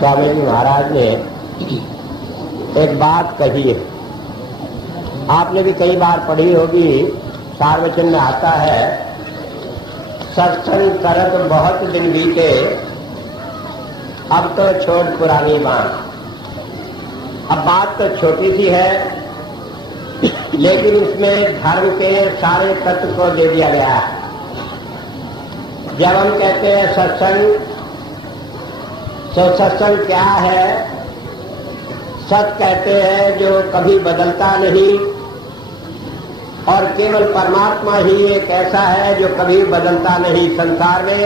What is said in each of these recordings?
स्वामी जी महाराज ने एक बात कही है, आपने भी कई बार पढ़ी होगी, सार्वजन में आता है, सत्संग करत बहुत दिन बीते, अब तो छोड़ पुरानी बात। अब बात तो छोटी सी है, लेकिन इसमें धर्म के सारे तत्व को दे दिया गया है। जब हम कहते हैं सत्संग, तो सत्संग क्या है? सत कहते हैं जो कभी बदलता नहीं, और केवल परमात्मा ही एक ऐसा है जो कभी बदलता नहीं। संसार में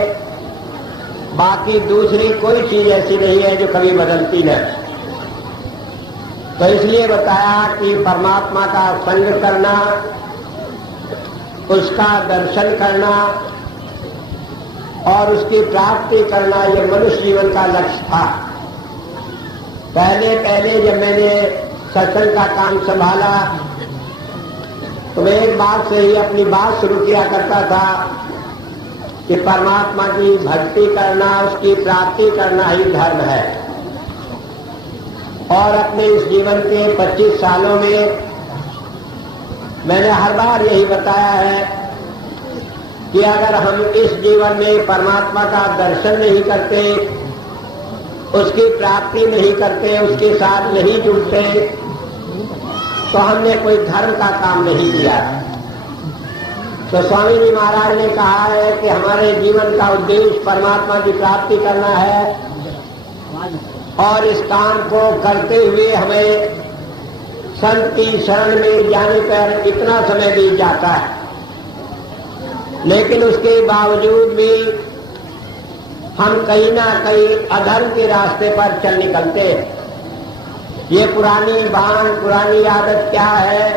बाकी दूसरी कोई चीज ऐसी नहीं है जो कभी बदलती नहीं। तो इसलिए बताया कि परमात्मा का संग करना, उसका दर्शन करना और उसकी प्राप्ति करना, ये मनुष्य जीवन का लक्ष्य था। पहले जब मैंने सत्संग का काम संभाला तो मैं एक बात से ही अपनी बात शुरू किया करता था कि परमात्मा की भक्ति करना, उसकी प्राप्ति करना ही धर्म है। और अपने इस जीवन के 25 सालों में मैंने हर बार यही बताया है कि अगर हम इस जीवन में परमात्मा का दर्शन नहीं करते, उसकी प्राप्ति नहीं करते, उसके साथ नहीं जुड़ते, तो हमने कोई धर्म का काम नहीं किया। तो स्वामी जी महाराज ने कहा है कि हमारे जीवन का उद्देश्य परमात्मा की प्राप्ति करना है, और इस काम को करते हुए हमें संत की शरण में जाने पर इतना समय बीत जाता है, लेकिन उसके बावजूद भी हम कहीं ना कहीं अधर्म के रास्ते पर चल निकलते हैं। ये पुरानी बाण, पुरानी आदत क्या है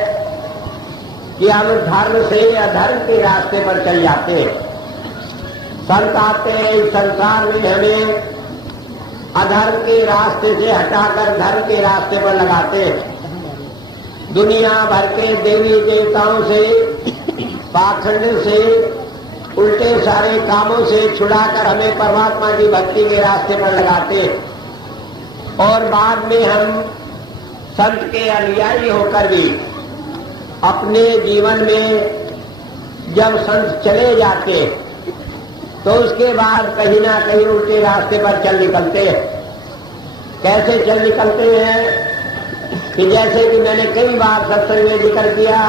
कि हम धर्म से अधर्म के रास्ते पर चल जाते हैं। संत आते हैं इस संसार में हमें अधर्म के रास्ते से हटाकर धर्म के रास्ते पर लगाते हैं। दुनिया भर के देवी देवताओं से, पाखंड से, उल्टे सारे कामों से छुड़ाकर हमें परमात्मा की भक्ति के रास्ते पर लगाते हैं, और बाद में हम संत के अनुयायी होकर भी अपने जीवन में जब संत चले जाते तो उसके बाद कहीं ना कहीं उल्टे रास्ते पर चल निकलते हैं। कैसे चल निकलते हैं कि जैसे कि मैंने कई बार सत्संग में जिक्र किया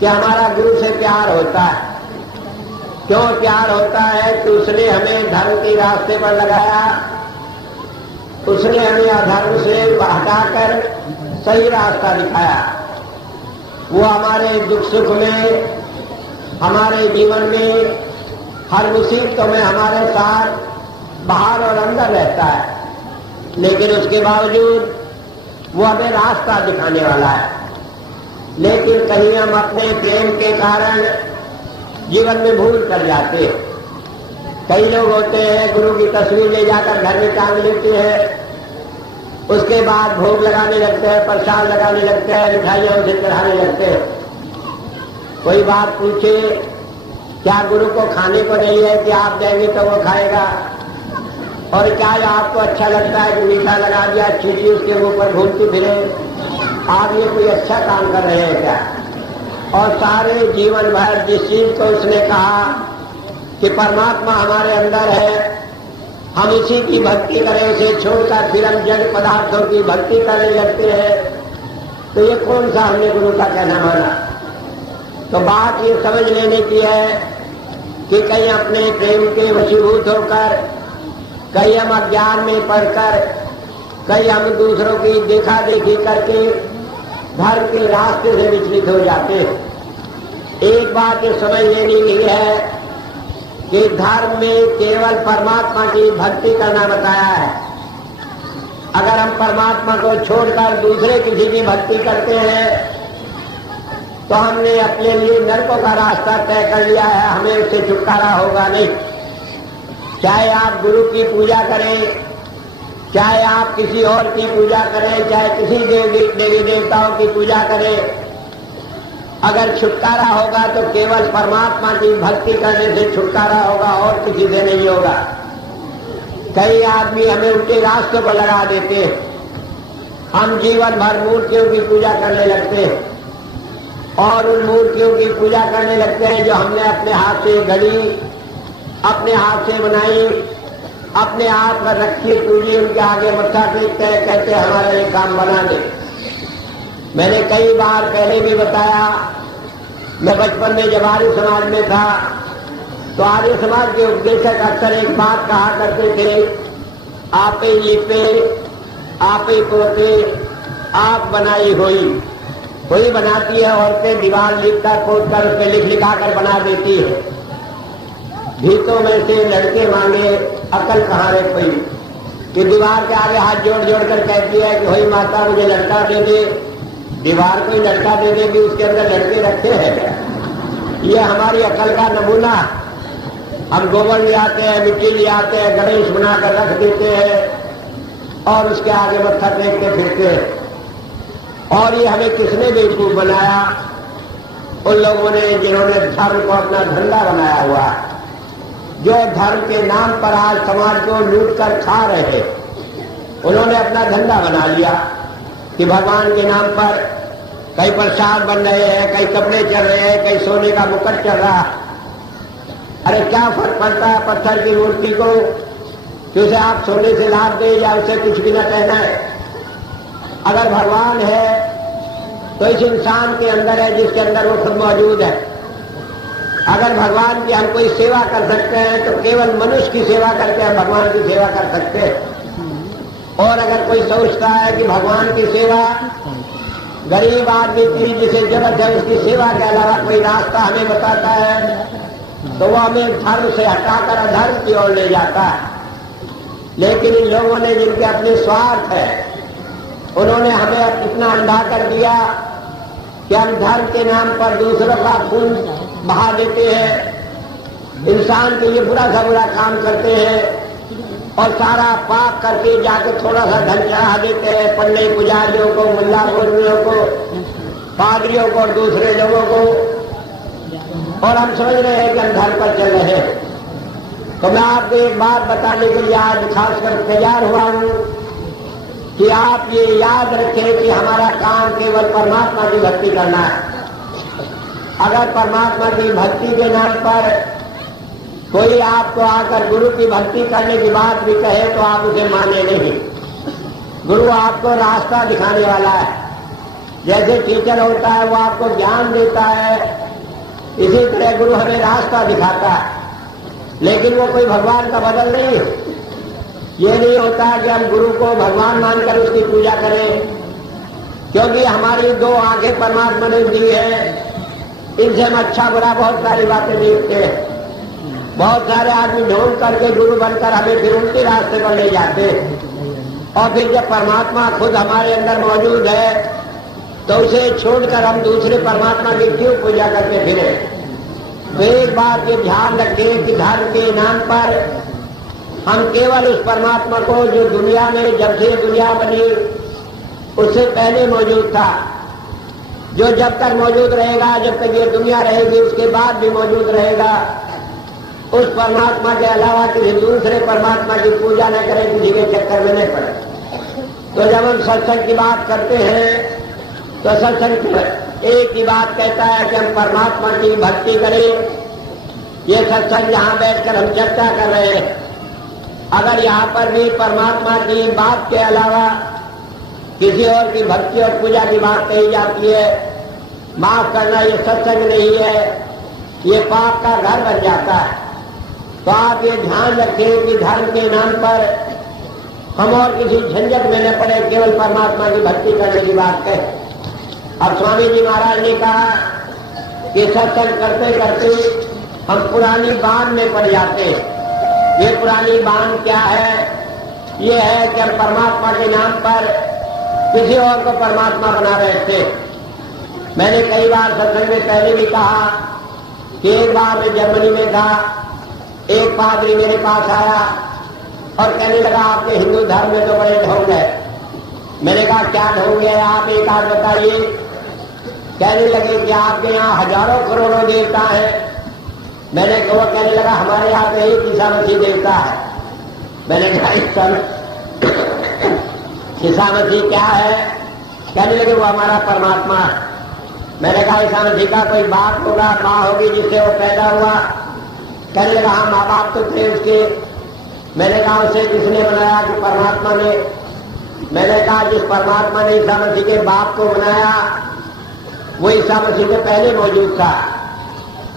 कि हमारा गुरु से प्यार होता है। क्यों प्यार होता है? कि उसने हमें धर्म के रास्ते पर लगाया, उसने हमें अधर्म से हटाकर सही रास्ता दिखाया। वो हमारे दुख सुख में, हमारे जीवन में, हर मुसीबतों में हमारे साथ बाहर और अंदर रहता है, लेकिन उसके बावजूद वो हमें रास्ता दिखाने वाला है। लेकिन कहीं हम अपने प्रेम के कारण जीवन में भूल कर जाते हैं। कई लोग होते हैं गुरु की तस्वीर ले जाकर घर में टांग लेते हैं, उसके बाद भोग लगाने लगते हैं, प्रसाद लगाने लगते हैं, मिठाइयां उसे चढ़ाने लगते हैं। कोई बात पूछे, क्या गुरु को खाने को नहीं है कि आप देंगे तो वो खाएगा? और क्या आपको अच्छा लगता है कि मीठा लगा दिया, चीटी उसके ऊपर घूमती फिरे? आप ये कोई अच्छा काम कर रहे हैं क्या? और सारे जीवन भर जिस चीज को उसने कहा कि परमात्मा हमारे अंदर है, हम इसी की भक्ति करें, इसे छोड़कर फिर हम जड़ पदार्थों की भक्ति करने लगते हैं, तो ये कौन सा हमने गुरु का कहना माना? तो बात ये समझ लेने की है कि कहीं अपने प्रेम के वशीभूत होकर, कहीं हम अज्ञान में पढ़कर, कहीं हम दूसरों की देखा देखी करके धर्म के रास्ते से विचलित हो जाते हैं। एक बात ये समझ लेनी की है कि धर्म में केवल परमात्मा की भक्ति करना बताया है। अगर हम परमात्मा को छोड़कर दूसरे किसी की भक्ति करते हैं तो हमने अपने लिए नरकों का रास्ता तय कर लिया है, हमें उससे छुटकारा होगा नहीं। चाहे आप गुरु की पूजा करें, चाहे आप किसी और की पूजा करें, चाहे किसी देवी देवताओं की पूजा करें, अगर छुटकारा होगा तो केवल परमात्मा की भक्ति करने से छुटकारा होगा और किसी से नहीं होगा। कई आदमी हमें उनके रास्तों पर लगा देते हैं। हम जीवन भर मूर्तियों की पूजा करने लगते हैं और उन मूर्तियों की पूजा करने लगते हैं जो हमने अपने हाथ से गढ़ी, अपने हाथ से बनाई, अपने हाथ पर रखी, पूजी, उनके आगे मत्था टेकते हैं, कहते हैं हमारा ये काम बना दे। मैंने कई बार पहले भी बताया, मैं बचपन में जब आर्य समाज में था तो आर्य समाज के उपदेशक अक्सर एक बात कहा करते थे, आपे लिपे आपे पोते आप बनाई होई। कोई बनाती है औरतें, दीवार लिखकर पोत कर उस पर लिख लिखा कर बना देती है। भीतों में से लड़के मांगे अकल कहाँ रह गई कि दीवार के आगे हाथ जोड़ जोड़ कर कहती है कि भाई माता मुझे लड़का दे दे। दीवार को ही लड़का दे देगी, उसके अंदर लड़के रखे हैं। ये हमारी अकल का नमूना। हम गोबर ले आते हैं, मिट्टी ले आते हैं, गणेश बनाकर रख देते हैं और उसके आगे मत्था टेक के फिरते हैं। और ये हमें किसने बेवकूफ बनाया? उन लोगों ने जिन्होंने धर्म को अपना धंधा बनाया हुआ, जो धर्म के नाम पर आज समाज को लूट कर खा रहे हैं। उन्होंने अपना धंधा बना लिया कि भगवान के नाम पर कई प्रसाद बन रहे हैं, कई कपड़े चल रहे हैं, कई सोने का मुकुट चल रहा है। अरे क्या फर्क पड़ता है पत्थर की मूर्ति को कि उसे आप सोने से लाभ दे या उसे कुछ भी न कहना है। अगर भगवान है तो इस इंसान के अंदर है जिसके अंदर वो खुद मौजूद है। अगर भगवान की हम कोई सेवा कर सकते हैं तो केवल मनुष्य की सेवा करके हम भगवान की सेवा कर सकते हैं। और अगर कोई सोचता है कि भगवान की सेवा गरीब आदमी की जिसे जरूरत है उसकी सेवा के अलावा कोई रास्ता हमें बताता है तो वो हमें धर्म से हटाकर अधर्म की ओर ले जाता है। लेकिन इन लोगों ने जिनके अपने स्वार्थ है, उन्होंने हमें इतना अंधा कर दिया कि हम धर्म के नाम पर दूसरों का खून बहा देते हैं, इंसान के लिए बुरा सा बुरा काम करते हैं और सारा पाप करके जाके थोड़ा सा धन चढ़ा देते हैं पंडे पुजारियों को, मुल्ला मौलवियों को, पादरियों को और दूसरे लोगों को। और हम समझ रहे हैं कि हम धर्म पर चल रहे हैं। तो मैं आपको एक बात बताने के लिए आज खासकर तैयार हुआ हूं कि आप ये याद रखें कि हमारा काम केवल परमात्मा की भक्ति करना है। अगर परमात्मा की भक्ति के नाम पर कोई आपको आकर गुरु की भक्ति करने की बात भी कहे तो आप उसे माने नहीं। गुरु आपको रास्ता दिखाने वाला है। जैसे टीचर होता है वो आपको ज्ञान देता है, इसी तरह गुरु हमें रास्ता दिखाता है। लेकिन वो कोई भगवान का बदल नहीं है। ये नहीं होता कि हम गुरु को भगवान मानकर उसकी पूजा करें, क्योंकि हमारी दो आंखें परमात्मा ने दी है, इनसे हम अच्छा बुरा बहुत सारी बातें देखते हैं। बहुत सारे आदमी ढूंढ करके गुरु बनकर हमें फिर उल्टे रास्ते पर ले जाते हैं। और फिर जब परमात्मा खुद हमारे अंदर मौजूद है तो उसे छोड़कर हम दूसरे परमात्मा की क्यों पूजा करके फिरे? तो एक बात ये ध्यान रखें कि धर्म के नाम पर हम केवल उस परमात्मा को जो दुनिया में जब से दुनिया बनी उससे पहले मौजूद था, जो जब तक मौजूद रहेगा, जब तक ये दुनिया रहेगी उसके बाद भी मौजूद रहेगा, उस परमात्मा के अलावा किसी दूसरे परमात्मा की पूजा न करें, किसी के चक्कर में नहीं पड़े। तो जब हम सत्संग की बात करते हैं तो सत्संग एक ही बात कहता है कि हम परमात्मा की भक्ति करें। ये सत्संग जहां बैठकर हम चर्चा कर रहे हैं, अगर यहाँ पर भी परमात्मा की बात के अलावा किसी और की भक्ति और पूजा की बात कही जाती है, माफ करना ये सत्संग नहीं है, ये पाप का घर बन जाता है। तो आप ये ध्यान रखें कि धर्म के नाम पर हम और किसी झंझट में न पड़े, केवल परमात्मा की भक्ति करने की बात कहें। अब स्वामी जी महाराज ने कहा कि सत्संग करते करते हम पुरानी बांध में पड़ जाते हैं। ये पुरानी बांध क्या है? ये है कि हम परमात्मा के नाम पर किसी और को परमात्मा बना बैठते। मैंने कई बार सत्संग में पहले भी कहा कि एक बार मैं जर्मनी में था, एक पादरी मेरे पास आया और कहने लगा आपके हिंदू धर्म में तो बड़े ढोंग है। मैंने कहा क्या ढोंग है, आप एक आध बताइए। कहने लगे कि आपके यहाँ हजारों करोड़ों देवता है। मैंने कहा, कहने लगा हमारे यहाँ पे एक ईसा मसीह देवता है। मैंने कहा ईसा मसीह क्या है? कहने लगे वो हमारा परमात्मा। मैंने कहा ईसा मसीह का कोई बाप होगा, माँ होगी जिससे वो पैदा हुआ? कहने लगा हाँ माँ बाप तो थे उसके। मैंने कहा उसे किसने बनाया? कि परमात्मा ने। मैंने कहा जिस परमात्मा ने ईसा मसीह के बाप को बनाया वो ईसा मसीह के पहले मौजूद था,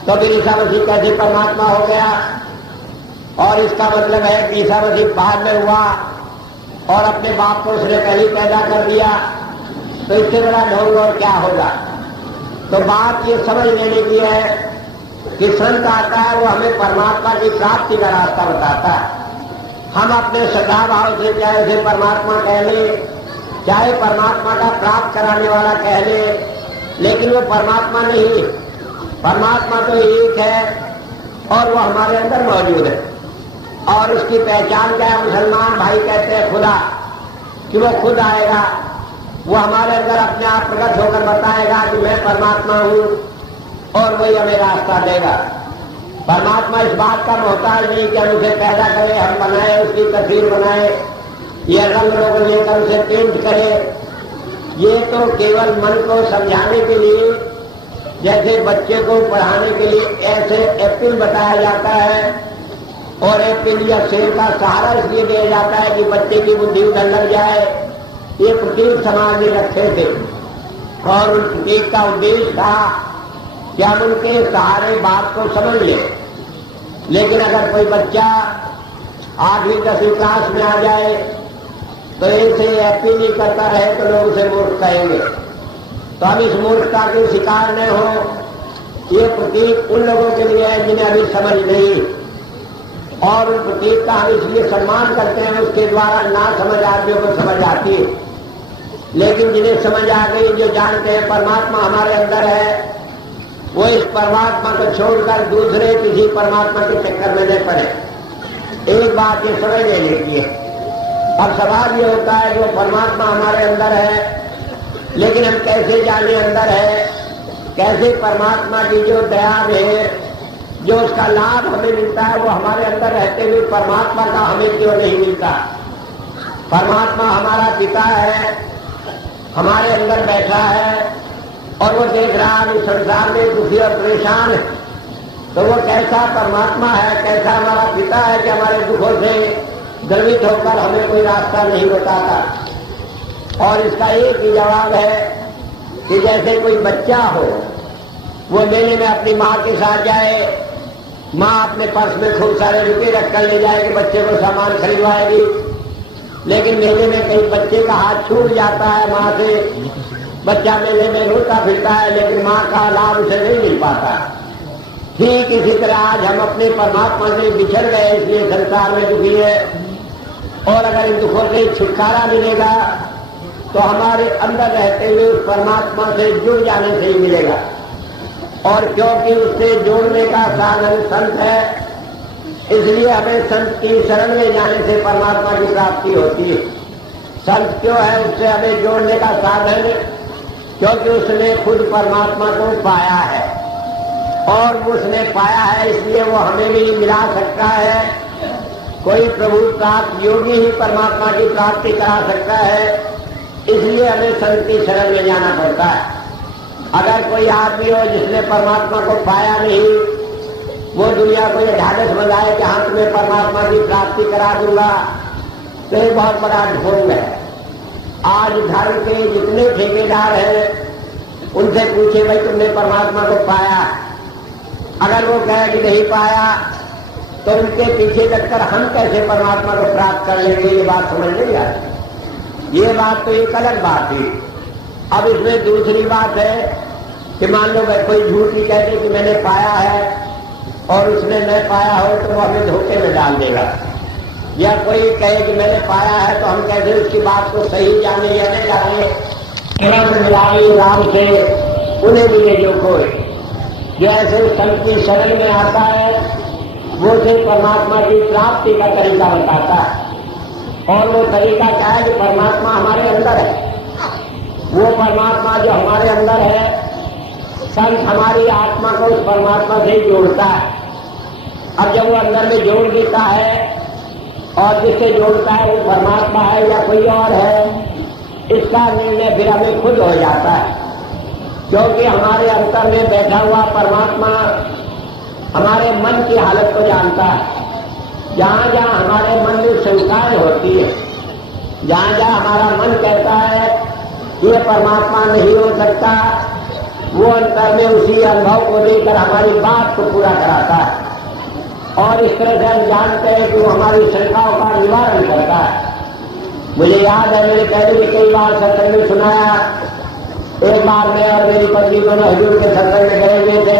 तो फिर ईसा मसीह कैसे परमात्मा हो गया? और इसका मतलब है कि ईसा मसीह बाद में हुआ और अपने बाप को उसने पहले पैदा कर दिया, तो इससे बड़ा ढोंग और क्या होगा? तो बात ये समझ लेने की है कि संत आता है वो हमें परमात्मा की प्राप्ति का रास्ता बताता है। हम अपने श्रद्धा भाव से चाहे उसे परमात्मा कह ले, चाहे परमात्मा का प्राप्त कराने वाला कह ले, लेकिन वो परमात्मा नहीं। परमात्मा तो एक है और वो हमारे अंदर मौजूद है। और उसकी पहचान क्या है? मुसलमान भाई कहते हैं खुदा, कि वो खुद आएगा, वो हमारे अंदर अपने आप प्रकट होकर बताएगा कि मैं परमात्मा हूं और वही हमें रास्ता देगा। परमात्मा इस बात का मोहताज नहीं कि हम उसे पैदा करें, हम बनाए, उसकी तस्वीर बनाए, ये रंग रोग लेकर उसे पेंट करें। ये तो केवल मन को समझाने के लिए, जैसे बच्चे को पढ़ाने के लिए ऐसे एप्पल बताया जाता है और एप्पल या सेब का सहारा इसलिए दिया जाता है कि बच्चे की बुद्धि उधर लग जाए। ये प्रतीक समाज में रखे थे और उन प्रतीक का उद्देश्य था कि हम उनके सहारे बात को समझ ले। लेकिन अगर कोई बच्चा 8वीं 10वीं क्लास में आ जाए तो ऐसे एप्पल नहीं करता रहे तो लोग उसे मूर्ख कहेंगे। तो हम इस मूर्खता के शिकार न हो। ये प्रतीक उन लोगों के लिए है जिन्हें अभी समझ नहीं, और उन प्रतीक का हम इसलिए सम्मान करते हैं, उसके द्वारा ना समझ आदमियों को समझ आती है। लेकिन जिन्हें समझ आ गई, जो जानते हैं परमात्मा हमारे अंदर है, वो इस परमात्मा को छोड़कर दूसरे किसी परमात्मा के चक्कर में न पड़े। एक बात ये समझ लेने की है। अब सवाल ये होता है जो परमात्मा हमारे अंदर है, लेकिन हम कैसे जाने अंदर है? कैसे परमात्मा की जो दया है, जो उसका लाभ हमें मिलता है, वो हमारे अंदर रहते हुए परमात्मा का हमें क्यों नहीं मिलता? परमात्मा हमारा पिता है, हमारे अंदर बैठा है और वो देख रहा है संसार में दुखी और परेशान है, तो वो कैसा परमात्मा है, कैसा हमारा पिता है कि हमारे दुखों से द्रवित होकर हमें कोई रास्ता नहीं बताता। और इसका एक ही जवाब है कि जैसे कोई बच्चा हो, वो मेले में अपनी माँ के साथ जाए, माँ अपने पर्स में खूब सारे रुपये रखकर ले जाएगी, बच्चे को सामान खरीदवाएगी, लेकिन मेले में कई बच्चे का हाथ छूट जाता है माँ से, बच्चा मेले में रोता फिरता है, लेकिन माँ का लाभ उसे नहीं मिल पाता। ठीक इसी तरह आज हम अपने परमात्मा से बिछड़ गए, इसलिए संसार में दुखी है। और अगर इन दुखों से छुटकारा मिलेगा तो हमारे अंदर रहते हुए उस परमात्मा से जुड़ जाने से ही मिलेगा। और क्योंकि उससे जोड़ने का साधन संत है, इसलिए हमें संत की शरण में जाने से परमात्मा की प्राप्ति होती है। संत क्यों है? उससे हमें जोड़ने का साधन, क्योंकि उसने खुद परमात्मा को पाया है, और उसने पाया है इसलिए वो हमें भी मिला सकता है। कोई प्रभु प्राप्त योगी ही परमात्मा की प्राप्ति करा सकता है, इसलिए हमें संत की शरण में जाना पड़ता है। अगर कोई आदमी हो जिसने परमात्मा को पाया नहीं, वो दुनिया को ये ढाढ़स बनाए कि हाँ तुम्हें परमात्मा की प्राप्ति करा दूंगा, तो ये बहुत बड़ा ढोंग है। आज धर्म के जितने ठेकेदार हैं उनसे पूछे भाई तुमने परमात्मा को पाया? अगर वो कहे कि नहीं पाया तो उनके पीछे लगकर हम कैसे परमात्मा को प्राप्त कर लेंगे? ये बात समझ नहीं आती। ये बात तो एक अलग बात थी। अब इसमें दूसरी बात है कि मान लो कोई झूठ ही कहते कि मैंने पाया है और उसने न पाया हो तो वो हमें धोखे में डाल देगा। या कोई कहे कि मैंने पाया है तो हम कैसे उसकी बात को सही जाने या नहीं जाने? राम से उन्हें मिले जो कोई, जो ऐसे संत की शरण में आता है वो से परमात्मा की प्राप्ति का तरीका बताता है। और वो तरीका क्या है? कि परमात्मा हमारे अंदर है। वो परमात्मा जो हमारे अंदर है, संत हमारी आत्मा को उस परमात्मा से जोड़ता है। अब जब वो अंदर में जोड़ देता है और जिससे जोड़ता है वो परमात्मा है या कोई और है, इसका निर्णय फिर हमें खुद हो जाता है। क्योंकि हमारे अंतर में बैठा हुआ परमात्मा हमारे मन की हालत को जानता है। जहां जहां हमारे मन में शंकाएं होती है, जहां जहां हमारा मन कहता है ये परमात्मा नहीं हो सकता, वो अंतर में उसी अनुभव को लेकर हमारी बात को पूरा कराता है। और इस तरह से हम जानते हैं कि वो हमारी शंकाओं का निवारण करता है। मुझे याद है, मैंने पहले भी कई बार सत्संग में सुनाया। एक बार मैं और मेरी पत्नी दोनों हजूर के सत्संग में गए हुए थे।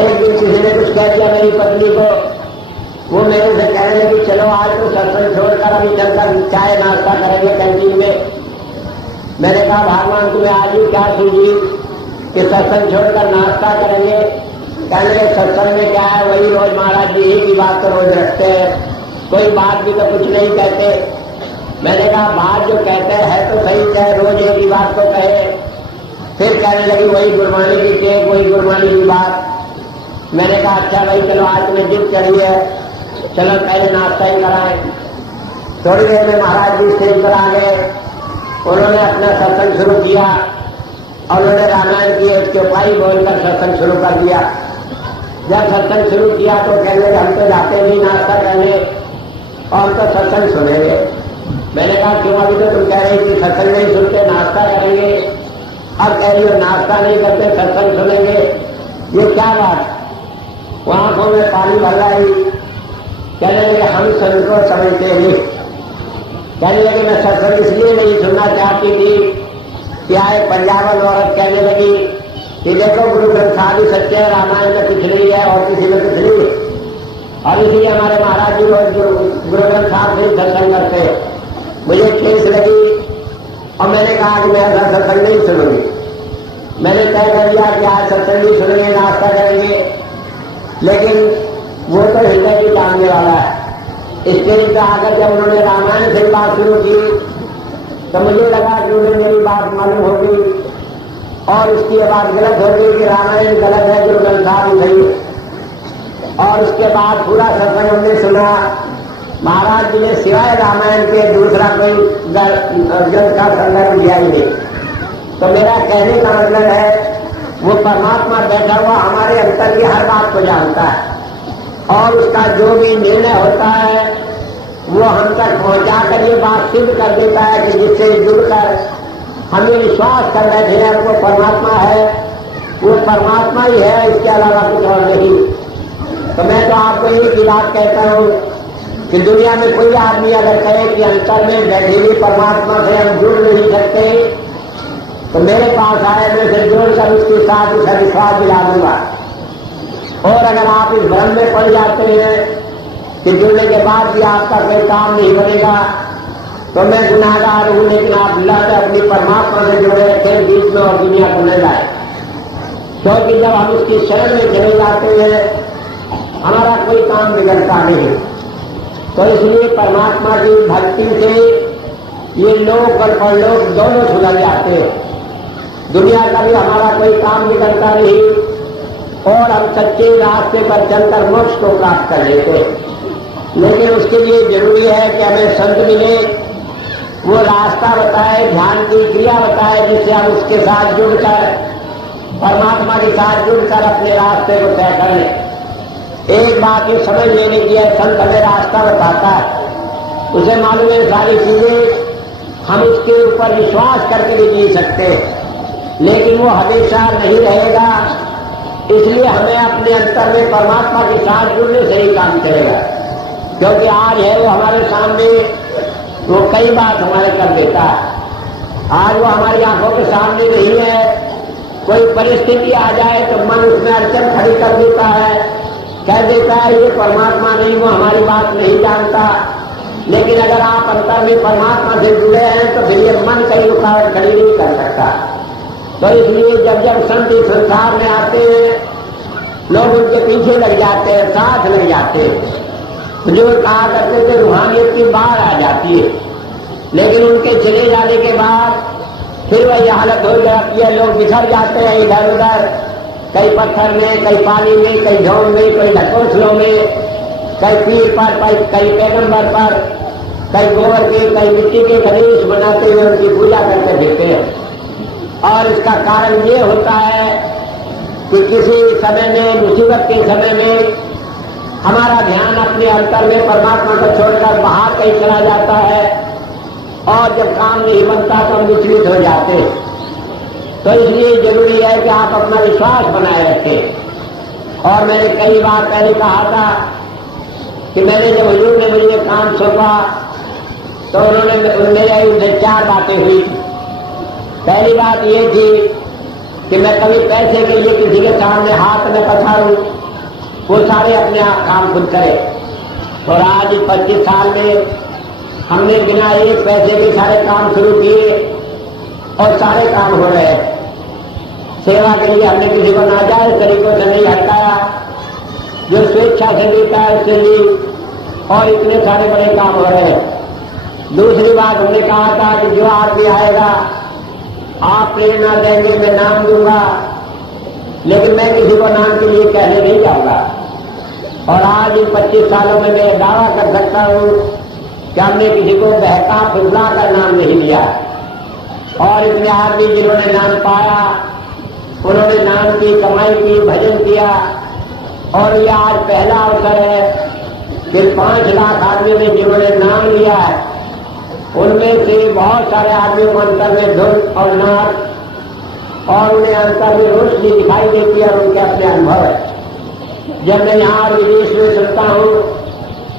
एक दिन किसी ने कुछ कह दिया मेरी पत्नी को, वो मेरे से कहने लगी चलो आज तो सत्संग छोड़कर अभी चलकर चाय नाश्ता करेंगे कैंटीन में। मैंने कहा भगवान तुम्हें आज भी क्या सूझी कि सत्संग छोड़कर नाश्ता करेंगे? कहने लगे सत्संग में क्या है, वही रोज महाराज जी की बात तो रोज रखते हैं, कोई बात भी तो कुछ नहीं कहते। मैंने कहा बात जो कहते हैं तो सही, चाहे रोज एक ही बात तो कहे। फिर कहने लगी वही गुरबानी की टेक, वही गुरबानी की बात। मैंने कहा अच्छा भाई चलो आज तुम्हें जिद करी है, चलो पहले नाश्ता ही कराएं। थोड़ी देर में महाराज जी स्टेज पर आ गए। उन्होंने अपना सत्संग शुरू किया और उन्होंने रामायण की एक चौपाई बोलकर सत्संग शुरू कर दिया। जब सत्संग शुरू किया तो कहने लगे हम तो जाते भी नाश्ता करने और तो सत्संग सुनेंगे। मैंने कहा क्यों, अभी तो तुम कह रही थी सत्संग नहीं सुनते नाश्ता करेंगे, अब कह रही हो नाश्ता नहीं करते सत्संग सुनेंगे, ये क्या बात? वहां आंखों में पानी भर आई। कहने लगे हम संत को समझते नहीं। कहने लगे मैं सत्संग इसलिए नहीं सुनना चाहती थी कि आए पंजाबन औरत कहने लगी कि देखो गुरु ग्रंथ साहिब सत्य है, रामायण में कुछ नहीं है और किसी में कुछ नहीं है, और इसलिए हमारे महाराज जी रोज गुरु ग्रंथ साहिब से सत्संग करते हैं। मुझे ठेस लगी और मैंने कहा कि मैं ऐसा सत्संग नहीं सुनूंगी। मैंने तय कर दिया कि आज सत्संग नहीं सुनेंगे, नाश्ता करेंगे। लेकिन वो तो हृदय भी जानने वाला है। स्टेज पर आकर जब उन्होंने रामायण से बात शुरू की तो मुझे लगा कि उन्हें मेरी बात मालूम होगी और उसकी बात गलत होगी कि रामायण गलत है, गुरु ग्रंथ साहिब सही है। और उसके बाद पूरा सत्संग हमने सुना। महाराज जी ने सिवाय रामायण के दूसरा कोई ग्रंथ का संदर्भ दिया ही नहीं। तो मेरा कहने का मतलब है वो परमात्मा बैठा हुआ हमारे अंतर की हर बात को जानता है और उसका जो भी निर्णय होता है वो हम तक पहुंचाकर ये बात सिद्ध कर देता है कि जिससे जुड़कर हमें विश्वास कर बैठे हैं वो परमात्मा है, वो परमात्मा ही है, इसके अलावा कुछ और नहीं। तो मैं तो आपको एक ही बात कहता हूं कि दुनिया में कोई आदमी अगर कहे कि अंतर में बैठे हुए परमात्मा से हम जुड़ नहीं सकते तो मेरे पास आए, मैं फिर जोड़कर उसके साथ उसका विश्वास दिला दूंगा। और अगर आप इस भ्रम में पड़ जाते हैं कि जुड़ने के बाद भी आपका कोई काम नहीं बनेगा तो मैं गुनाहगार हूं, लेकिन आप लाकर अपनी परमात्मा से जुड़े रखें, बीच में और दुनिया को न लाए। क्योंकि जब हम उसकी शरण में चले जाते हैं हमारा कोई काम बिगड़ता नहीं। तो इसलिए परमात्मा की भक्ति से ये लोक और परलोक दोनों सुधर जाते हैं। दुनिया का भी हमारा कोई काम बिगड़ता नहीं और हम सच्चे रास्ते पर चलकर मोक्ष को प्राप्त कर लेते हैं। लेकिन उसके लिए जरूरी है कि हमें संत मिले, वो रास्ता बताए, ध्यान की क्रिया बताए, जिससे हम उसके साथ जुड़कर परमात्मा के साथ जुड़कर अपने रास्ते को तय कर लें। एक बात ये समझ लेने की है, संत हमें रास्ता बताता है, उसे मालूम है सारी चीजें, हम उसके ऊपर विश्वास करके भी जी सकते हैं, लेकिन वो हमेशा नहीं रहेगा। इसलिए हमें अपने अंतर में परमात्मा के साथ जुड़ने से ही काम करेगा। क्योंकि आज है वो हमारे सामने, वो कई बात हमारे कर देता है। आज वो हमारी आंखों के सामने नहीं है, कोई परिस्थिति आ जाए तो मन उसमें अड़चन खड़ी कर देता है, कह देता है ये परमात्मा नहीं, वो हमारी बात नहीं जानता। लेकिन अगर आप अंतर में परमात्मा से जुड़े हैं तो फिर ये मन कहीं रुकावट खड़ी नहीं कर सकता। तो इसलिए जब जब संत इस संसार में आते हैं लोग उनके पीछे लग जाते हैं, साथ लग जाते हैं। जो कहा करते थे रूहानियत की बाढ़ आ जाती है, लेकिन उनके चले जाने के बाद फिर वही हालत हो जाती है। लोग बिखर जाते हैं इधर उधर, कई पत्थर में, कई पानी में, कई ढोंग में, कई ढकोसलों में, कई पीर पर, कई पैगंबर पर, कई गोबर के, कई मिट्टी के गणेश बनाते हुए उनकी पूजा करके देते हैं। और इसका कारण ये होता है कि किसी समय में, मुसीबत के समय में हमारा ध्यान अपने अंतर में परमात्मा को छोड़कर बाहर कहीं चला जाता है और जब काम नहीं बनता तो हम विचलित हो जाते हैं। तो इसलिए जरूरी है कि आप अपना विश्वास बनाए रखें। और मैंने कई बार पहले कहा था कि मैंने जब हुजूर ने मुझे काम सौंपा तो उन्होंने उनसे 4 बातें हुई। पहली बात ये थी कि मैं कभी पैसे के लिए किसी के सामने हाथ न पसारूं, वो सारे अपने आप काम खुद करें। और आज 25 साल में हमने बिना एक पैसे के सारे काम शुरू किए और सारे काम हो रहे हैं। सेवा के लिए हमने किसी को नाजायज तरीकों से नहीं हटाया, जो स्वेच्छा से देता है उससे लिए, और इतने सारे बड़े काम हो रहे हैं। दूसरी बात हमने कहा था कि जो आदमी आएगा आप प्रेरणा देंगे, मैं नाम दूंगा, लेकिन मैं किसी को नाम के लिए कहने नहीं जाऊंगा। और आज इन 25 सालों में मैं दावा कर सकता हूं कि हमने किसी को बहका फुसला कर नाम नहीं लिया। और इतने आदमी जिन्होंने नाम पाया, उन्होंने नाम की कमाई की, भजन किया। और ये आज पहला अवसर है कि 5 लाख आदमी ने जिन्होंने नाम लिया है, उनमें से बहुत सारे आदमियों को अंतर में धुन और नाच और उन्हें अंतर में रोशनी दिखाई देती है और उनके अपने अनुभव है। जब मैं यहाँ विदेश में सुनता हूँ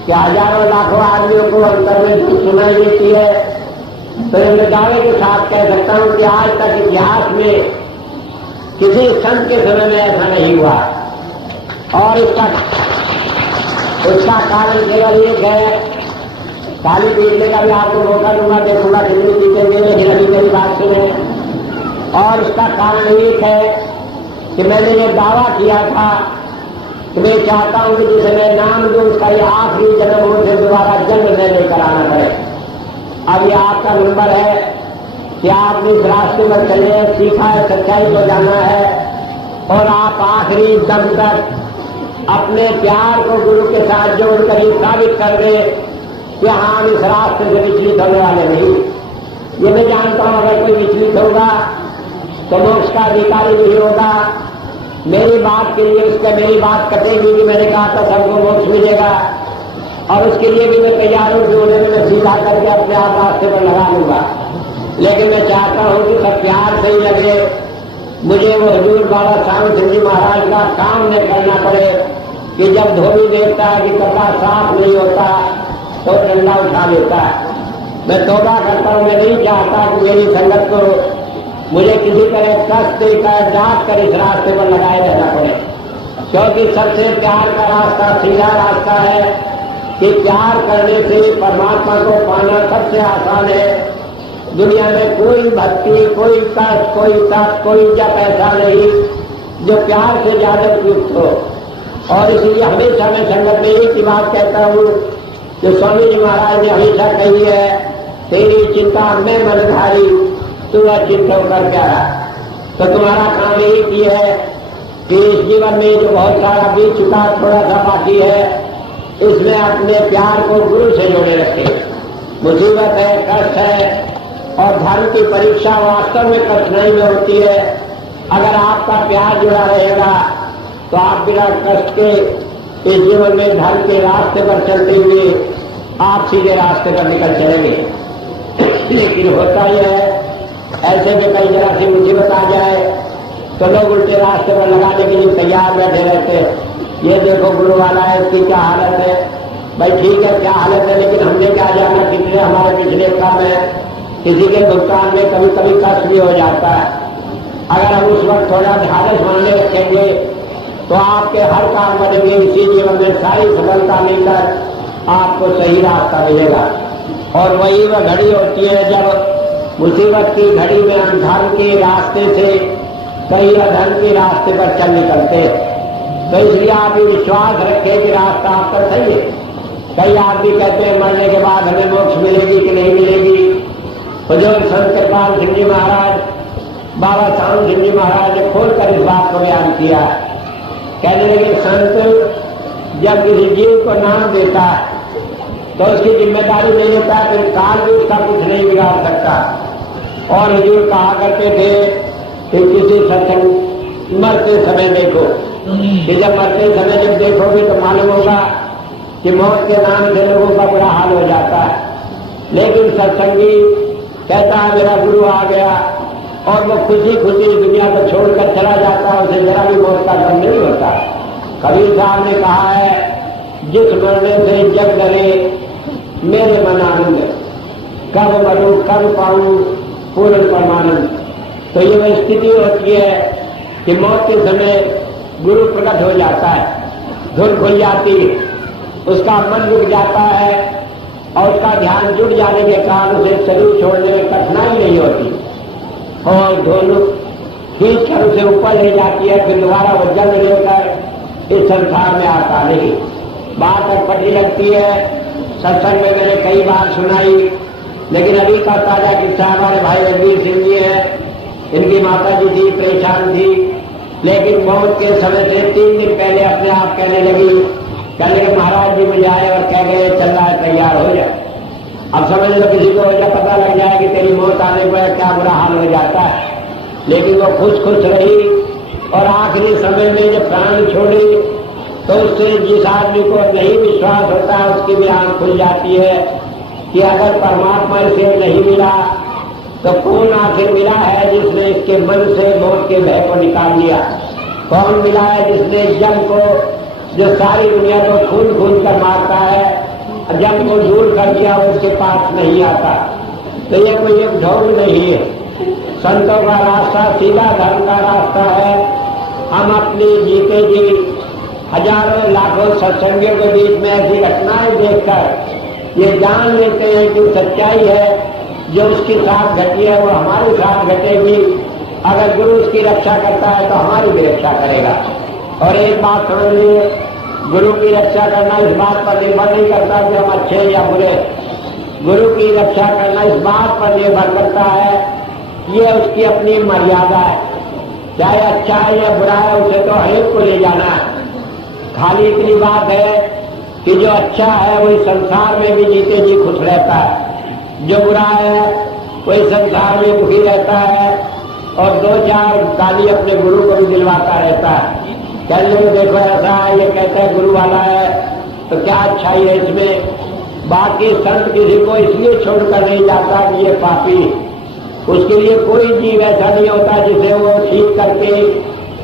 कि हजारों लाखों आदमियों को अंतर में धुन सुनाई देती है, तो मैं दावे के साथ कह सकता हूँ कि आज तक इतिहास में किसी संत के समय में ऐसा नहीं हुआ। और उसका कारण केवल एक है, ताली पीटने का भी आपको मौका दूंगा, देखूंगा कितनी पीटेंगे, लेकिन अभी मेरी बात सुने। और उसका कारण एक है कि मैंने ये दावा किया था कि मैं चाहता हूं कि जिसे मैं नाम दूं उसका ये आखिरी जन्म हो, से दोबारा जन्म न लेकर आना पड़े। अब ये आपका नंबर है कि आपने इस रास्ते पर चले, सीखा है, सच्चाई को जाना है, और आप आखिरी दम तक अपने प्यार को गुरु के साथ जोड़कर ये साबित कर दे कि हम इस रास्ते से विचलित होने वाले नहीं। ये मैं जानता हूं अगर कोई विचलित होगा तो मोक्ष का अधिकारी नहीं होगा। मेरी बात के लिए उससे मेरी बात कटेगी कि मैंने कहा था सबको मोक्ष मिलेगा, और उसके लिए भी मैं तैयार हूं कि उन्हें मैं सीधा करके अपने आप रास्ते पर लगा लूंगा। लेकिन मैं चाहता हूं कि सब प्यार से ही लगे। मुझे वो हजूर बाबा साहब सिंह जी महाराज का काम न करना पड़े कि जब धोबी देखता है कि कपड़ा साफ नहीं होता तो डंडा उठा लेता है। मैं तौबा करता हूं, मैं नहीं चाहता कि मेरी संगत को मुझे किसी तरह कष्ट देकर डांट कर इस रास्ते पर लगाए रहना पड़े, क्योंकि सबसे प्यार का रास्ता सीधा रास्ता है कि प्यार करने से परमात्मा को पाना सबसे आसान है। दुनिया में कोई भक्ति, कोई कष्ट, कोई तप, कोई जप ऐसा नहीं जो प्यार से ज्यादा युक्त हो। और इसलिए हमेशा मैं संगत में एक ही बात कहता हूँ जो स्वामी जी महाराज ने हमेशा कही है, तेरी चिंता मैं मनधारी, तू अचिंत होकर प्यारा। तो तुम्हारा काम यही की है कि इस जीवन में जो बहुत सारा बीत चुका, थोड़ा सा बाकी है, इसमें अपने प्यार को गुरु से जोड़े रखे। मुसीबत है, कष्ट है, और धर्म की परीक्षा वास्तव में कठिनाई में होती है। अगर आपका प्यार जुड़ा रहेगा तो आप बिना कष्ट के इस जीवन में धर्म के रास्ते पर चलते हुए आप सीधे रास्ते पर निकल चलेंगे। लेकिन होता यह है, ऐसे में कई जगह से मुसीबत आ जाए तो लोग उल्टे रास्ते पर लगाने के लिए तैयार बैठे रहते हैं। ये देखो गुरु वाला है, इसकी क्या हालत है। भाई ठीक है, क्या हालत है, लेकिन हमने क्या जाना कितने हमारे पिछले काम है। किसी के भुगतान में कभी कभी कष्ट भी हो जाता है। अगर हम उस वक्त थोड़ा ध्यान मानने रखेंगे तो आपके हर काम बनेंगे। इसी जीवन में सारी सफलता मिलकर आपको सही रास्ता मिलेगा। और वही वह घड़ी होती है जब मुसीबत की घड़ी में हम धर्म के रास्ते से कई अधर्म के रास्ते पर चल निकलते हैं। तो इसलिए आप ये विश्वास रखें कि रास्ता आपका सही है। कई आदमी कहते हैं मरने के बाद हमें मोक्ष मिलेगी कि नहीं मिलेगी। हुजूर संत कृपाल सिंह जी महाराज, बाबा साहब सिंह जी महाराज ने खोलकर इस बात को बयान किया। कहने लगे, संत जब किसी जीव को नाम देता है तो उसकी जिम्मेदारी नहीं लेता, फिर काल भी उसका कुछ नहीं बिगाड़ सकता। और हुजूर कहा करते थे कि किसी सत्संग मरते समय देखो, कि जब मरते समय जब देखोगे तो मालूम होगा कि मौत के नाम से लोगों का बड़ा हाल हो जाता है। लेकिन सत्संगी कहता है मेरा गुरु आ गया, और वो खुशी खुशी दुनिया को छोड़कर चला जाता है, उसे जरा भी मौत का गम नहीं होता। कबीर साहब ने कहा है जिस मरने से जग डरे मेरे मन आनंद, कब मरूं कब पाऊं पूर्ण परमानंद। तो ये वह स्थिति होती है कि मौत के समय गुरु प्रकट हो जाता है, धुन खुल जाती है, उसका मन रुक जाता है और उसका ध्यान जुट जाने के कारण उसे शरीर छोड़ने में कठिनाई नहीं होती, और धुन खींच कर उसे ऊपर ले जाती है। फिर दोबारा वो जन्म लेकर इस संसार में आता नहीं। बात अटपटी लगती है, सत्संग में मैंने कई बार सुनाई, लेकिन अभी का ताजा किस्सा हमारे भाई रणवीर सिंह जी है। इनकी माता जी थी, परेशान थी, लेकिन मौत के समय से 3 दिन पहले अपने आप कहने लगी, कहने महाराज जी मुझे आए और कह गए चल रहा है तैयार हो जा। अब समझ लो किसी को जब पता लग जाए कि तेरी मौत आने पर क्या बुरा हाल हो जाता है। लेकिन वो खुश खुश रही, और आखिरी समय में जब प्राण छोड़ी तो उससे जिस आदमी को नहीं विश्वास होता है उसकी भी आंख खुल जाती है कि अगर परमात्मा से नहीं मिला तो कौन आखिर मिला है जिसने इसके मन से मौत के भय को निकाल लिया। कौन मिला है जिसने जम को, जो सारी दुनिया को खून खून कर मारता है, जम को दूर कर दिया, उसके पास नहीं आता। तो ये कोई एक ढोंग नहीं है, संतों का रास्ता सीधा धर्म का रास्ता है। हम अपनी जीते जी हजारों लाखों सत्संगियों के बीच में ऐसी घटनाएं देखकर ये जान लेते हैं कि सच्चाई है, जो उसके साथ घटी है वो हमारे साथ घटेगी। अगर गुरु उसकी रक्षा करता है तो हमारी भी रक्षा करेगा। और एक बात समझ लीजिए, गुरु की रक्षा करना इस बात पर निर्भर नहीं करता कि हम अच्छे या बुरे। गुरु की रक्षा करना इस बात पर निर्भर करता है, ये उसकी अपनी मर्यादा है। चाहे अच्छा है या बुरा है, उसे तो हरेक को ले जाना है। खाली इतनी बात है कि जो अच्छा है वही संसार में भी जीते जी खुश रहता है, जो बुरा है वही संसार में दुखी रहता है, और 2-4 गाली अपने गुरु को भी दिलवाता रहता है। कहने में देखो ऐसा है, ये कहता है गुरु वाला है, तो क्या अच्छाई है इसमें। बाकी संत किसी को इसलिए छोड़कर नहीं जाता कि ये पापी, उसके लिए कोई जीव ऐसा नहीं होता जिसे वो ठीक करके,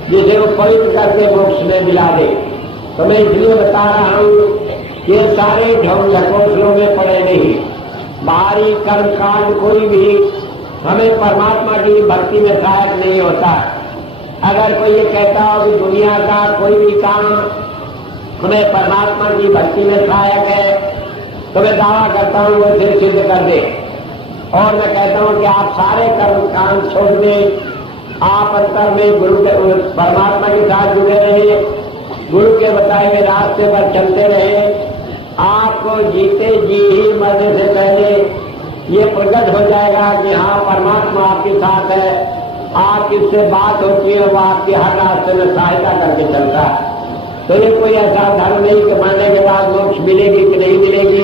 जिसे वो पवित्र करके मोक्ष में दिला दे। तो मैं इसलिए बता रहा हूं ये सारे ढंग ढकोसलों में पड़े नहीं। बाहरी कर्म कांड कोई भी हमें परमात्मा की भक्ति में सहायक नहीं होता। अगर कोई ये कहता हो कि दुनिया का कोई भी काम हमें परमात्मा की भक्ति में सहायक है, तो मैं दावा करता हूं वो फिर सिद्ध कर दे। और मैं कहता हूं कि आप सारे कर्म कांड छोड़ दें, आप अंतर में गुरु के परमात्मा के साथ जुड़े रहे, गुरु के बताए हुए रास्ते पर चलते रहे। आपको जीते जी ही मरने से पहले ये प्रकट हो जाएगा कि हाँ परमात्मा आपके साथ है, आप इससे बात होती है, वो आपके हर रास्ते में सहायता करके चलता है। तो ये कोई ऐसा धर्म नहीं कि मरने के बाद मोक्ष मिलेगी कि नहीं मिलेगी।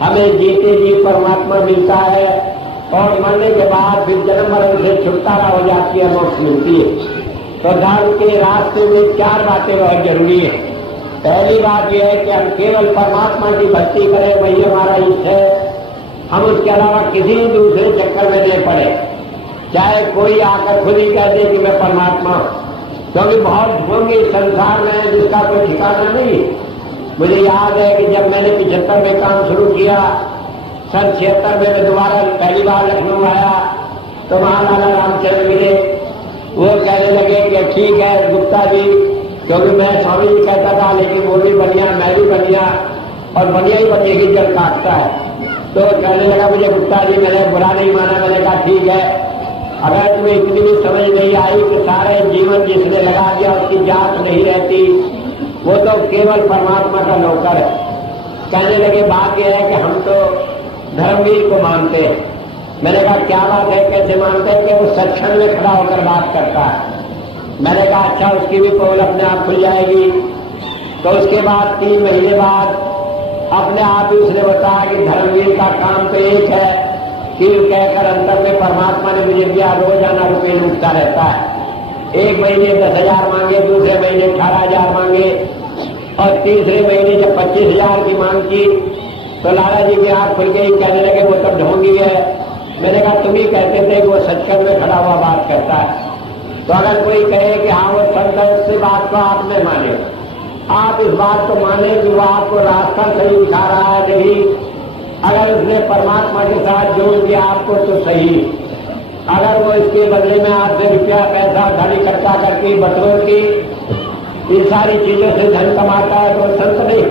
हमें जीते जी परमात्मा मिलता है, और मरने के बाद फिर जन्म मरण से छुटकारा हो जाती है, मोक्ष मिलती है। तो धर्म के रास्ते में 4 बातें बहुत जरूरी है। पहली बात यह है कि हम केवल परमात्मा की भक्ति करें, वही हमारा इष्ट है। हम उसके अलावा किसी दूसरे चक्कर में नहीं पड़े, चाहे कोई आकर खुद ही कह दे कि मैं परमात्मा हूं। क्योंकि बहुत होंगे इस संसार में जिसका कोई ठिकाना नहीं। मुझे याद है कि जब मैंने 75 में काम शुरू किया, सन 76 में मैं दोबारा पहली बार लखनऊ आया, तो वहां लाला रामचंद्र मिले। वो कहने लगे कि ठीक है गुप्ता जी, क्योंकि मैं स्वामी जी कहता था, लेकिन वो भी बढ़िया, मैं भी बढ़िया, और बढ़िया ही बढ़िया की जड़ काटता है। तो कहने लगा मुझे गुप्ता जी, मैंने बुरा नहीं माना। मैंने कहा ठीक है, अगर तुम्हें इतनी भी समझ नहीं आई कि सारे जीवन जिसने लगा दिया उसकी जांच नहीं रहती, वो तो केवल परमात्मा का नौकर है। कहने लगे बात यह है कि हम तो धर्मवीर को मानते हैं। मैंने कहा क्या बात है, कैसे मानते हैं? कि वो सत्संग में खड़ा होकर बात करता है। मैंने कहा अच्छा, उसकी भी पोल अपने आप खुल जाएगी। तो उसके बाद 3 महीने बाद अपने आप ही उसने बताया कि धर्मवीर का काम तो एक है कि कहकर अंतर में परमात्मा ने मुझे दिया, रोजाना रुपये लूटता रहता है। 1 महीने 10,000 मांगे, दूसरे महीने 18,000 मांगे और तीसरे महीने जब 25,000 की मांग की तो लाला जी की आंख खुल गई, कहने लगे वो तब ढोंगी है। मैंने कहा तुम ही कहते थे कि वो सचखंड में खड़ा हुआ बात करता है। तो अगर कोई कहे कि हाँ वो संत है, उसकी बात को आप नहीं माने, आप इस बात को माने कि वो आपको रास्ता सही दिखा रहा है। नहीं, अगर उसने परमात्मा के साथ जोड़ दिया आपको तो सही, अगर वो इसके बदले में आपसे रुपया पैसा धन इकट्ठा करके बटोर की इन सारी चीजों से धन कमाता है तो संत नहीं।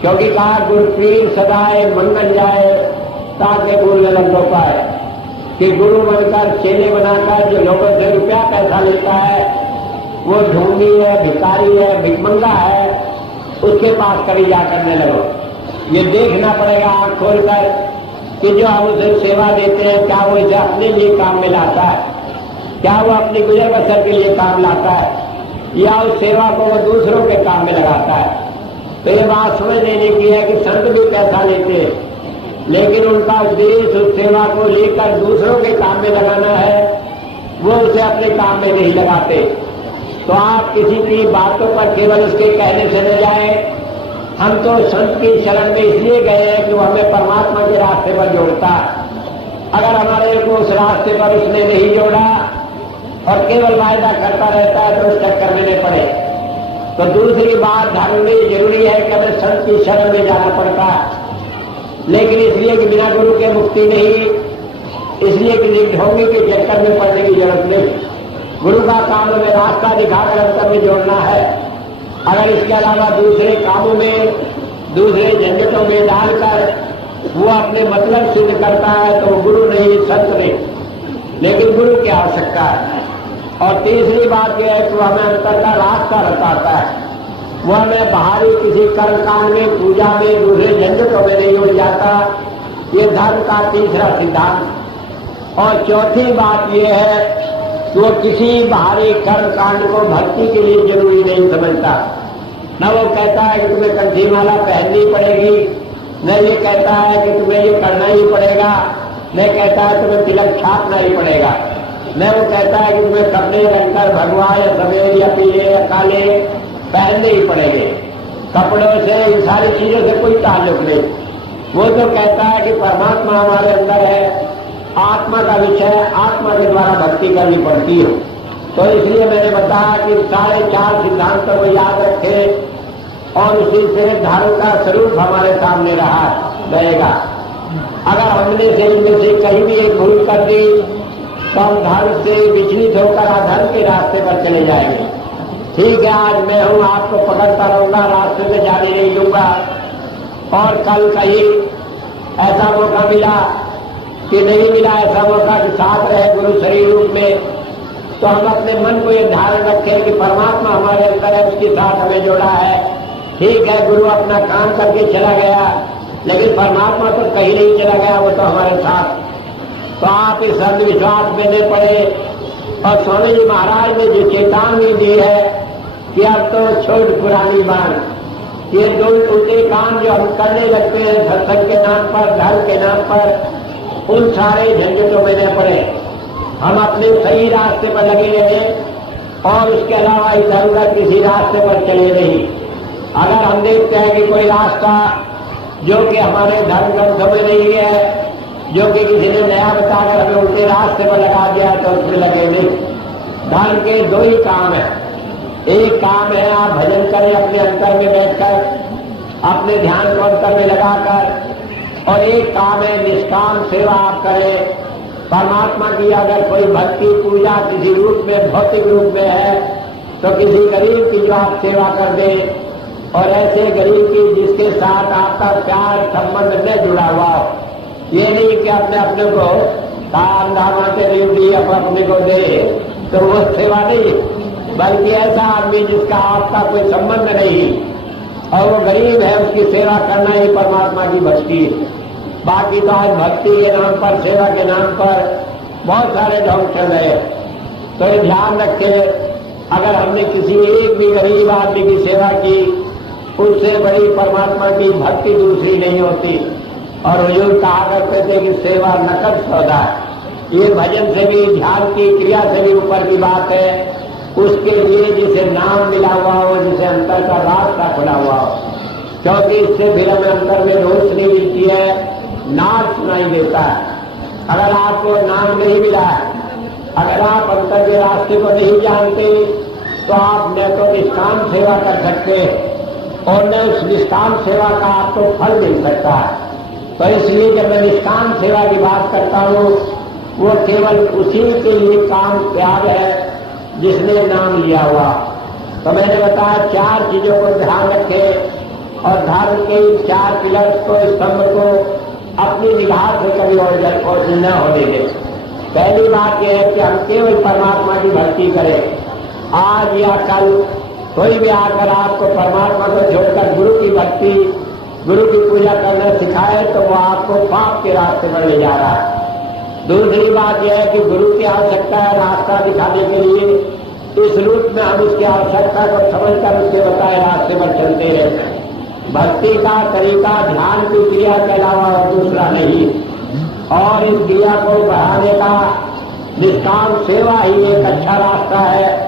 क्योंकि कहा गुरपीर सदाए मन बन जाए ताकि गुरु न लग पाए, कि गुरु बनकर चेले बनाकर जो लोगों से रुपया पैसा लेता है वो ढोंगी है, भिखारी है, भिखमंगा है, उसके पास कभी जा करने लगो। ये देखना पड़ेगा आंख खोलकर कि जो हम उसे सेवा देते हैं क्या वो इसे अपने लिए काम में लाता है, क्या वो अपनी गुजर बसर के लिए काम लाता है, या उस सेवा को वो दूसरों के काम में लगाता है। तो ये बात समझ लेने की है कि संत भी पैसा लेते हैं, लेकिन उनका उद्देश्य उस सेवा को लेकर दूसरों के काम में लगाना है, वो उसे अपने काम में नहीं लगाते। तो आप किसी की बातों पर केवल उसके कहने से न जाए। हम तो संत की शरण में इसलिए गए हैं कि वो हमें परमात्मा के रास्ते पर जोड़ता। अगर हमारे को उस रास्ते पर उसने नहीं जोड़ा और केवल वायदा करता रहता है तो उस चक्कर में नहीं पड़े। तो दूसरी बात धर्म में जरूरी है कि हमें संत की शरण में जाना पड़ता है, लेकिन इसलिए कि बिना गुरु के मुक्ति नहीं, इसलिए किसी ढोंगी के चक्कर में पड़ने की जरूरत नहीं। गुरु का काम हमें रास्ता दिखाकर अंतर में जोड़ना है। अगर इसके अलावा दूसरे कामों में, दूसरे झंझटों में डालकर वो अपने मतलब सिद्ध करता है तो गुरु नहीं, संत नहीं। लेकिन गुरु की आवश्यकता है। और तीसरी बात यह है कि हमें अंतर का रास्ता बताता है, वो हमें बाहरी किसी कर्मकांड में, पूजा में, दूसरे झंझटों में नहीं उड़ जाता। ये धर्म का तीसरा सिद्धांत। और चौथी बात यह है कि वो किसी बाहरी कर्मकांड को भक्ति के लिए जरूरी नहीं समझता। न वो कहता है कि तुम्हें कंठी माला पहननी पड़ेगी, न ये कहता है कि तुम्हें ये करना ही पड़ेगा, न कहता है तुम्हें तिलक छापना ही पड़ेगा, न वो कहता है कि तुम्हें कपड़े रखकर भगवा या सफेद या पीले या काले पहनने ही पड़ेंगे। कपड़ों से, इन सारी चीजों से कोई ताल्लुक नहीं। वो तो कहता है कि परमात्मा हमारे अंदर है, आत्मा का विषय, आत्मा के द्वारा भक्ति करनी पड़ती है। तो इसलिए मैंने बताया कि 4.5 सिद्धांतों को याद रखें और उसी से धर्म का स्वरूप हमारे सामने रहेगा। अगर हमने से इनमें से कहीं भी एक भूल कर दी तो हम धर्म से विचलित होकर अधर्म के रास्ते पर चले जाएंगे। ठीक है, आज मैं हूं, आपको पकड़ता रहूंगा, रास्ते से जाने नहीं दूंगा। और कल कहीं ऐसा मौका मिला कि नहीं मिला, ऐसा मौका कि साथ रहे गुरु शरीर रूप में, तो हम अपने मन को ये धारण रखें कि परमात्मा हमारे अंदर है, उसके साथ हमें जोड़ा है। ठीक है, गुरु अपना काम करके चला गया, लेकिन परमात्मा तो कहीं नहीं चला गया, वो तो हमारे साथ। तो आप इस अंधविश्वास में नहीं पड़े। और स्वामी जी महाराज ने जो चेतावनी दी है कि अब तो छोड़ पुरानी बात, ये दो उल्टे काम जो हम करने लगते हैं सत्संग के नाम पर, धर्म के नाम पर, उन सारे झंझटों में न पड़े। हम अपने सही रास्ते पर लगे रहे और उसके अलावा इधर उधर किसी रास्ते पर चले नहीं। अगर हम देखते हैं कि कोई रास्ता जो कि हमारे धर्म ग्रंथों में नहीं है, जो कि किसी ने नया बताकर हमें उल्टे रास्ते पर लगा दिया, तो उसमें लगे नहीं। धर्म के 2 ही काम है। एक काम है आप भजन करें अपने अंतर में बैठकर, अपने ध्यान को अंतर में लगाकर, और एक काम है निष्काम सेवा आप करें परमात्मा की। अगर कोई भक्ति पूजा किसी रूप में, भौतिक रूप में है, तो किसी गरीब की जो आप सेवा कर दें, और ऐसे गरीब की जिसके साथ आपका प्यार संबंध न जुड़ा हुआ हो। ये नहीं कि अपने को दान दामाते दी अपने को दे, तो वो सेवा नहीं, बल्कि ऐसा आदमी जिसका आपका कोई संबंध नहीं और वो गरीब है, उसकी सेवा करना ही परमात्मा की भक्ति है। बाकी तो आज भक्ति के नाम पर, सेवा के नाम पर बहुत सारे ढंग चल रहे हैं। तो ये ध्यान रखें, अगर हमने किसी एक भी गरीब आदमी की सेवा की उससे बड़ी परमात्मा की भक्ति दूसरी नहीं होती। और हुजूर कहा करते थे कि सेवा नकद सौदा है। ये भजन से भी, ध्यान की क्रिया से भी ऊपर की बात है। उसके लिए जिसे नाम मिला हुआ हो, जिसे अंतर का रास्ता खुला हुआ हो, क्योंकि इससे फिर हमें अंतर में रोशनी मिलती है, नाद सुनाई देता है। अगर आपको नाम नहीं मिला है, अगर आप अंतर के रास्ते को नहीं जानते, तो आप न तो निष्काम सेवा कर सकते और न उस निष्काम सेवा का आपको फल मिल सकता है। तो इसलिए जब मैं निष्काम सेवा की बात करता हूँ, वो केवल उसी के लिए काम त्याग है जिसने नाम लिया हुआ। तो मैंने बताया 4 चीजों को ध्यान रखें और धर्म के 4 पिलर्स को, स्तंभ को अपनी निगाह से कभी और न होने दें। पहली बात यह है कि हम केवल परमात्मा की भक्ति करें। आज या कल कोई भी आकर आपको परमात्मा को छोड़कर गुरु की भक्ति, गुरु की पूजा करना सिखाए, तो वो आपको पाप के रास्ते पर ले जा रहा है। दूसरी बात यह है कि गुरु की आवश्यकता है रास्ता दिखाने के लिए। इस रूप में हम उसकी आवश्यकता को समझकर उसके बताए रास्ते पर चलते रहते हैं। भक्ति का तरीका ध्यान की क्रिया के अलावा और दूसरा नहीं, और इस क्रिया को बढ़ाने का निष्काम सेवा ही एक अच्छा रास्ता है।